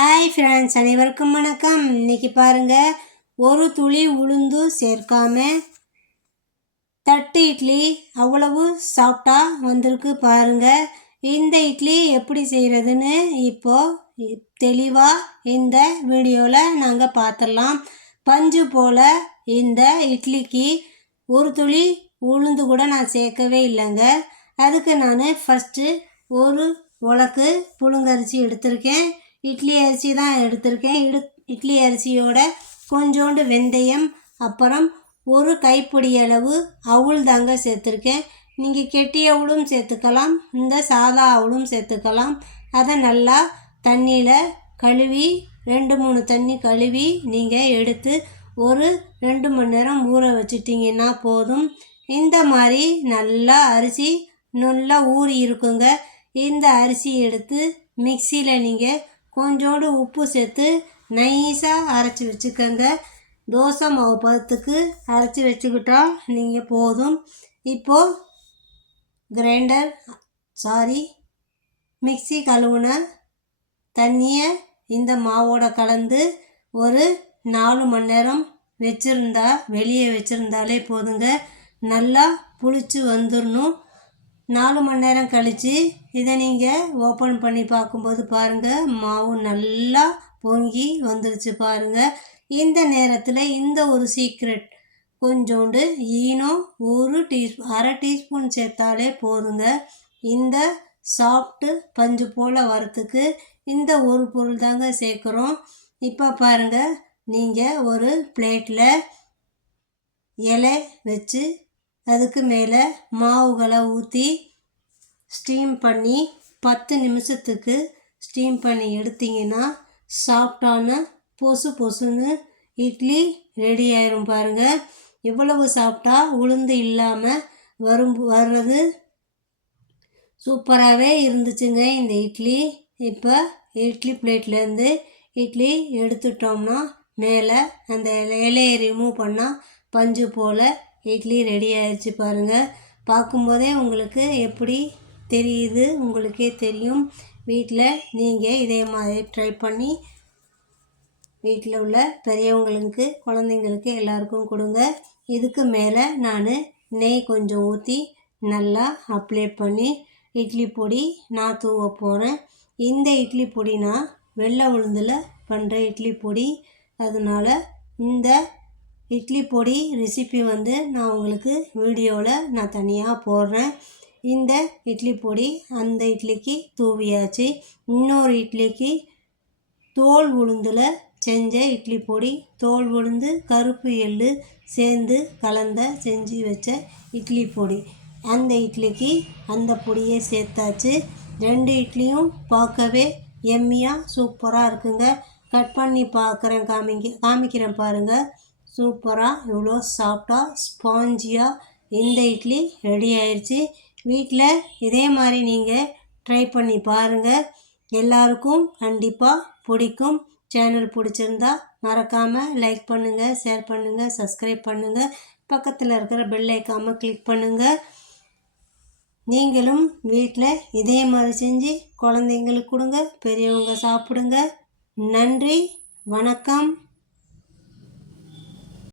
Hi friends அனைவருக்கும் வணக்கம். இன்னைக்கு பாருங்கள் ஒரு துளி உளுந்து சேர்க்காம தட்டு இட்லி அவ்வளவு சாஃப்டாக வந்திருக்கு பாருங்க. இந்த இட்லி எப்படி செய்கிறதுன்னு இப்போது தெளிவாக இந்த வீடியோவில் நாங்கள் பார்த்துடலாம் பஞ்சு போல் இந்த இட்லிக்கு ஒரு துளி உளுந்து கூட நான் சேர்க்கவே இல்லைங்க. அதுக்கு நான் ஃபஸ்ட்டு ஒரு உலக்கு புழுங்கரிசி எடுத்திருக்கேன். இட்லி அரிசி தான் எடுத்திருக்கேன். இடு இட்லி அரிசியோட கொஞ்சோண்டு வெந்தயம் அப்புறம் ஒரு கைப்பிடி அளவு அவுள் தாங்க சேர்த்துருக்கேன். நீங்கள் கெட்டி அவுளும் சேர்த்துக்கலாம் இந்த சாதா அவுளும் சேர்த்துக்கலாம். அதை நல்லா தண்ணியில் கழுவி ரெண்டு மூணு தண்ணி கழுவி நீங்கள் எடுத்து ஒரு ரெண்டு மணி நேரம் ஊற வச்சிட்டிங்கன்னா போதும். இந்த மாதிரி நல்லா அரிசி நல்லா ஊறி இருக்குங்க. இந்த அரிசி எடுத்து மிக்சியில் நீங்கள் கொஞ்சோண்டு உப்பு சேர்த்து நைஸாக அரைச்சி வச்சுக்கோங்க. தோசை மாவு பதத்துக்கு அரைச்சி வச்சுக்கிட்டா நீங்கள் போதும். இப்போது கிரைண்டர் சாரி மிக்சி கழுவுன தண்ணியை இந்த மாவோட கலந்து ஒரு நாலு மணி நேரம் வச்சுருந்தா வெளியே வச்சுருந்தாலே போதுங்க. நல்லா புளிச்சு வந்துடணும் நாலு மணி நேரம் கழித்து இதை நீங்கள் ஓப்பன் பண்ணி பார்க்கும்போது பாருங்கள் மாவு நல்லா பொங்கி வந்துருச்சு பாருங்கள் இந்த நேரத்தில் இந்த ஒரு சீக்ரெட் கொஞ்சோண்டு ஈனோ ஒரு டீ அரை டீஸ்பூன் சேர்த்தாலே போதுங்க. இந்த சாஃப்ட்டு பஞ்சு போல் வரத்துக்கு இந்த ஒரு பொருள் தாங்க சேர்க்குறோம். இப்போ பாருங்கள் நீங்கள் ஒரு பிளேட்டில் இலை வச்சு அதுக்கு மேலே மாவுகளை ஊற்றி ஸ்டீம் பண்ணி பத்து நிமிஷத்துக்கு ஸ்டீம் பண்ணி எடுத்திங்கன்னா சாஃப்டான பொசு பொசுன்னு இட்லி ரெடி ஆயிரும் பாருங்கள் இவ்வளவு சாப்பிட்டா உளுந்து இல்லாமல் வரும் வர்றது சூப்பராகவே இருந்துச்சுங்க இந்த இட்லி. இப்போ இட்லி பிளேட்லேருந்து இட்லி எடுத்துட்டோம்னா மேலே அந்த இலையை ரிமூவ் பண்ணால் பஞ்சு போல் இட்லி ரெடி ஆயிடுச்சு பாருங்கள் பார்க்கும்போதே உங்களுக்கு எப்படி தெரியுது? உங்களுக்கே தெரியும். வீட்டில் நீங்கள் இதே மாதிரி ட்ரை பண்ணி வீட்டில் உள்ள பெரியவங்களுக்கு குழந்தைங்களுக்கு எல்லாருக்கும் கொடுங்க. இதுக்கு மேலே நான் நெய் கொஞ்சம் ஊற்றி நல்லா அப்ளை பண்ணி இட்லி பொடி நான் தூவ போகிறேன் இந்த இட்லி பொடி நான் வெள்ளை உளுந்தில் பண்ணுற இட்லி பொடி. அதனால் இந்த இட்லி பொடி ரெசிபி வந்து நான் உங்களுக்கு வீடியோவில் நான் தனியாக போடுறேன். இந்த இட்லி பொடி அந்த இட்லிக்கு தூவியாச்சு. இன்னொரு இட்லிக்கு தோல் உளுந்தில் செஞ்ச இட்லி பொடி தோல் உளுந்து கருப்பு எள்ளு சேர்ந்து கலந்த செஞ்சு வச்ச இட்லி பொடி. அந்த இட்லிக்கு அந்த பொடியை சேர்த்தாச்சு. ரெண்டு இட்லியும் பார்க்கவே எம்மியாக சூப்பராக இருக்குங்க. கட் பண்ணி பார்க்குறேன் காமிக்க காமிக்கிறேன் பாருங்கள் சூப்பராக இவ்வளோ சாஃப்டாக ஸ்பாஞ்சியாக இந்த இட்லி ரெடி ஆயிடுச்சு வீட்டில் இதே மாதிரி நீங்கள் ட்ரை பண்ணி பாருங்கள் எல்லாருக்கும் கண்டிப்பாக பிடிக்கும். சேனல் பிடிச்சிருந்தா மறக்காமல் லைக் பண்ணுங்கள் ஷேர் பண்ணுங்கள் சப்ஸ்கிரைப் பண்ணுங்கள் பக்கத்தில் இருக்கிற பெல் ஐக்காமல் கிளிக் பண்ணுங்கள் நீங்களும் வீட்டில் இதே மாதிரி செஞ்சு குழந்தைங்களுக்கு கொடுங்க பெரியவங்க சாப்பிடுங்க. நன்றி வணக்கம்.